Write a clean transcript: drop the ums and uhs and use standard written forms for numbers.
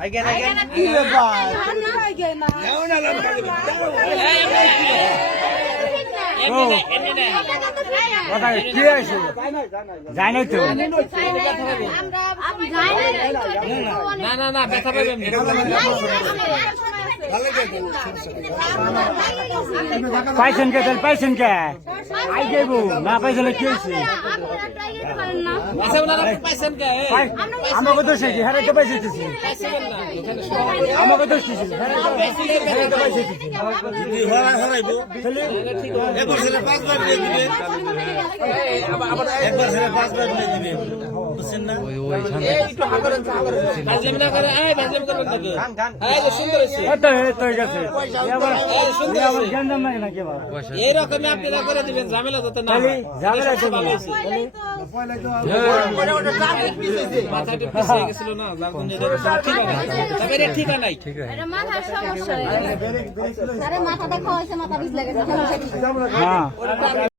কি ব্যাপার কি আছে যাই নাই তো না না না ব্যথা পাবেন পাইছেন কে তাহলে পাইছেন কে আই যাইব না পাইছিলে কি হয়েছে আমাকে দোষ আছে হ্যাঁ তো পাইছি আমাকে দোষ দিছি হ্যাঁ তো পাইছি একবার ছেলে 5 বার দিয়ে দিবেন একবার ছেলে 5 বার দিয়ে দিবেন বুঝছেন না একটু হাগরেন বাজলেম না করে এই বাজলেম করবেন নাকি এই যে সুন্দর হইছে তো গেছে এবার গঞ্জাম লাগে না কি বাবা এই রকমই আপনারা করে দিবেন ঝামেলা যাতে না হয় ঝামেলা তো ভালো হইছে মাথাটা পিছিয়ে গেছিল না যার জন্য এটা ঠিক নাই এটা মাথার সমস্যা আরে মাথাটা খাওয়াইছে মাথা পিছলে গেছে হ্যাঁ